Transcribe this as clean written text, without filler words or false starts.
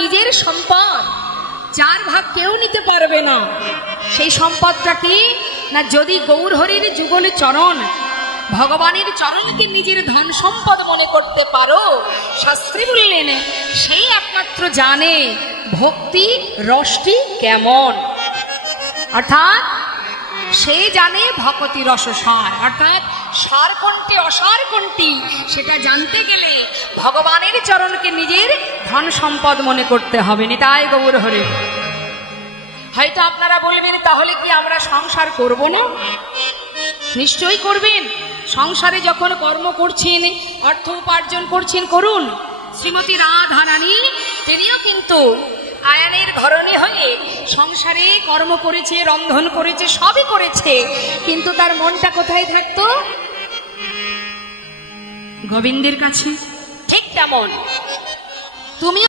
নিজের সম্পদ, চার ভাগ কেউ নিতে পারবে না। সেই সম্পদটা কি না, যদি গৌরহরির যুগল চরণ, ভগবানের চরণকে নিজের ধন সম্পদ মনে করতে পারো, শাস্ত্রী বললেন সেই একমাত্র জানে ভক্তি রসটি কেমন। অর্থাৎ সে জানে ভক্তি রস সার, অর্থাৎ সার কোনটি অসার কোনটি সেটা জানতে গেলে ভগবানের চরণকে নিজের ধন সম্পদ মনে করতে হবে। নিতাই গৌর হরি। হয়তো আপনারা বলবেন তাহলে কি আমরা সংসার করব না? নিশ্চয়ই করবেন। সংসারে যখন কর্ম করছেন, অর্থ উপার্জন করছেন, করুন। শ্রীমতী রাধা রানী তিনিও কিন্তু আয়ানের ঘরণী হয়ে সংসারে কর্ম করেছে, রন্ধন করেছে, সবই করেছে, কিন্তু তার মনটা কোথায় থাকতো? গোবিন্দের কাছে। ঠিক তেমন তুমি